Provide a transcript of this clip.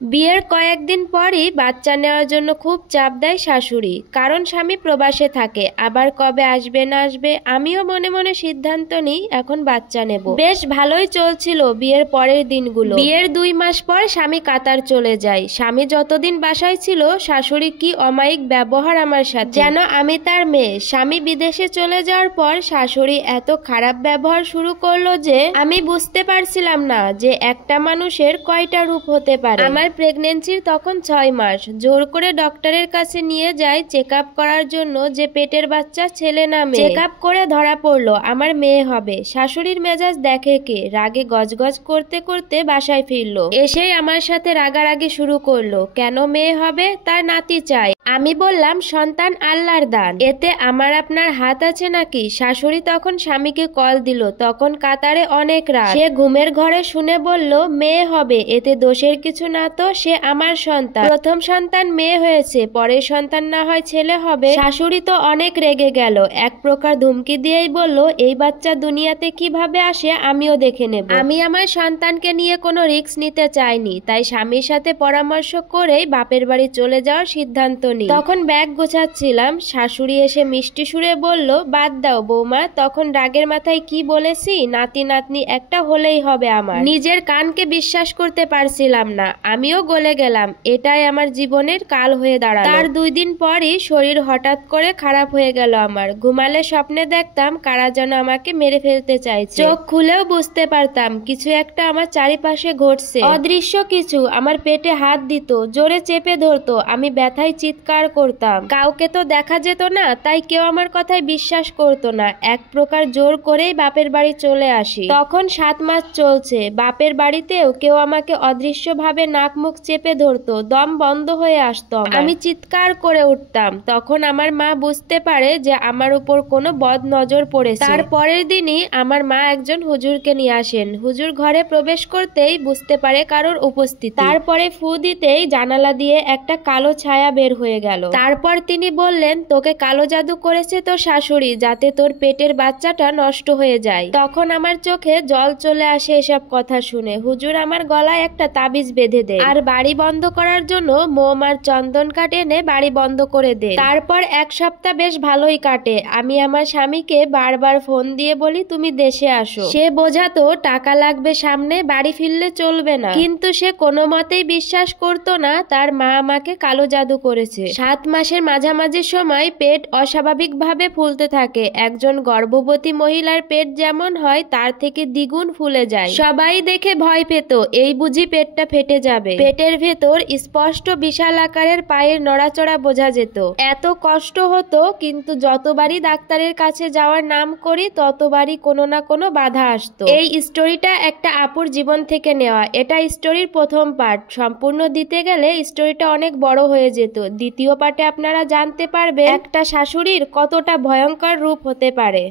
বিয়ের কয়েকদিন পরই বাচ্চা নেওয়ার জন্য খুব চাপ দেয় শাশুড়ি, কারণ স্বামী প্রবাসে থাকে। আবার কবে আসবে না আসবে, আমিও মনে মনে সিদ্ধান্ত নিই এখন বাচ্চা নেব। বেশ ভালোই চলছিল বিয়ের পরের দিনগুলো। বিয়ের 2 মাস পর স্বামী কাতার চলে যায়। স্বামী যতদিন বাসায় ছিল, শাশুড়ি কি অমায়িক ব্যবহার আমার সাথে, যেন আমি তার মেয়ে। স্বামী বিদেশে চলে যাওয়ার পর শাশুড়ি এত খারাপ ব্যবহার শুরু করলো যে আমি বুঝতে পারছিলাম না যে একটা মানুষের কয়টা রূপ হতে পারে। আমার প্রেগন্যান্সির তখন 6 মাস। জোর করে ডক্টরের কাছে নিয়ে যায় চেক আপ করার জন্য যে পেটের বাচ্চা ছেলে না মেয়ে। চেক আপ করে ধরা পড়লো আমার মেয়ে হবে। শাশুড়ির মেজাজ দেখে কে, রাগে গজগজ করতে করতে বাসায় ফিরলো। এসেই আমার সাথে রাগারাগি শুরু করলো, কেন মেয়ে হবে, তার নাতি চাই। আমি বললাম সন্তান আল্লাহর দান, এতে আমার আপনার হাত আছে নাকি। শাশুড়ি তখন স্বামীকে কল দিল, তখন কাতারে অনেক রাত। সে ঘুমের ঘরে শুনে বলল মেয়ে হবে, এতে দোষের কিছু না তো, সে আমার সন্তান। প্রথম সন্তান মেয়ে হয়েছে, পরের সন্তান না হয় ছেলে হবে। শাশুড়ি তো অনেক রেগে গেল, এক প্রকার ধুমকি দিয়েই বলল এই বাচ্চা দুনিয়াতে কিভাবে আসে আমিও দেখে নেব। আমি আমার সন্তানকে নিয়ে কোনো রিস্ক নিতে চাইনি, তাই স্বামীর সাথে পরামর্শ করেই বাপের বাড়ি চলে যাওয়ার সিদ্ধান্ত নিই। তখন ব্যাগ গোছাচ্ছিলাম, শাশুড়ি এসে মিষ্টি সুরে বলল বাদ দাও বৌমা, তখন রাগের মাথায় কি বলেছি, নাতি নাতনি একটা হলেই হবে আমার। নিজের কানকে বিশ্বাস করতে পারছিলাম না, আমিও গলে গেলাম। এটাই আমার জীবনের কাল হয়ে দাঁড়ালো। তার 2 দিন পরই শরীর হঠাৎ করে খারাপ হয়ে গেল আমার। ঘুমালে স্বপ্নে দেখতাম কারা যেন আমাকে মেরে ফেলতে চাইছে। চোখ খুলেও বুঝতে পারতাম কিছু একটা আমার চারিপাশে ঘটছে। অদৃশ্য কিছু আমার পেটে হাত দিত, জোরে চেপে ধরতো। আমি ব্যথায় চিৎকার করতাম। কাউকে তো দেখা যেত না, তাই কেউ আমার কথায় বিশ্বাস করতো না। এক প্রকার জোর করেই বাপের বাড়ি চলে আসি। তখন 7 মাস চলছে। বাপের বাড়িতেও কেউ আমাকে অদৃশ্যভাবে নাক মুখ চেপে ধরতো, দম বন্ধ হয়ে আসতো। আমি চিৎকার করে উঠতাম। তখন আমার মা বুঝতে পারে যে আমার উপর কোনো বদ নজর পড়েছে। তার পরের দিনই আমার মা একজন হুজুরকে নিয়ে আসেন। হুজুর ঘরে প্রবেশ করতেই বুঝতে পারে কারোর উপস্থিতি। তারপরে ফু দিতেই জানালা দিয়ে একটা কালো ছায়া বের হয়ে গেল। তারপর তিনি বললেন তোকে কালো জাদু করেছে তোর শাশুড়ি, যাতে তোর পেটের বাচ্চাটা নষ্ট হয়ে যায়। তখন আমার চোখে জল চলে আসে এসব কথা শুনে। হুজুর আমার গলায় একটা তাবিজ বেঁধে দেয় আর বাড়ি বন্ধ করার জন্য মোম আর চন্দন কাঠ এনে বাড়ি বন্ধ করে দেয়। তারপর 1 সপ্তাহ বেশ ভালোই কাটে। আমি আমার স্বামীকে বারবার ফোন দিয়ে বলি তুমি দেশে আসো। সে বোঝাতো টাকা লাগবে সামনে, বাড়ি ফিরলে চলবে না। কিন্তু সে কোনো মতেই বিশ্বাস করতো না তার মা আমাকে কালো জাদু করেছে। 7 মাসের মাঝামাঝি সময় পেট অস্বাভাবিকভাবে ফুলতে থাকে। একজন গর্ভবতী মহিলার পেট যেমন হয় তার থেকে দ্বিগুণ ফুলে যায়। সবাই দেখে ভয় পেত, এই বুঝি পেটটা ফেটে যাবে। পেটের ভেতর স্পষ্ট বিশাল আকারের পায়ের নড়াচড়া বোঝা যেত। এত কষ্ট হতো, কিন্তু যতবারই ডাক্তারের কাছে যাওয়ার নাম করি ততবারই কোনো না কোনো বাধা আসতো। এই স্টোরিটা একটা আপুর জীবন থেকে নেওয়া। এটা স্টোরির প্রথম পার্ট। সম্পূর্ণ দিতে গেলে স্টোরিটা অনেক বড় হয়ে যেত। দ্বিতীয় পার্টে আপনারা জানতে পারবেন একটা শাশুড়ির কতটা ভয়ঙ্কর রূপ হতে পারে।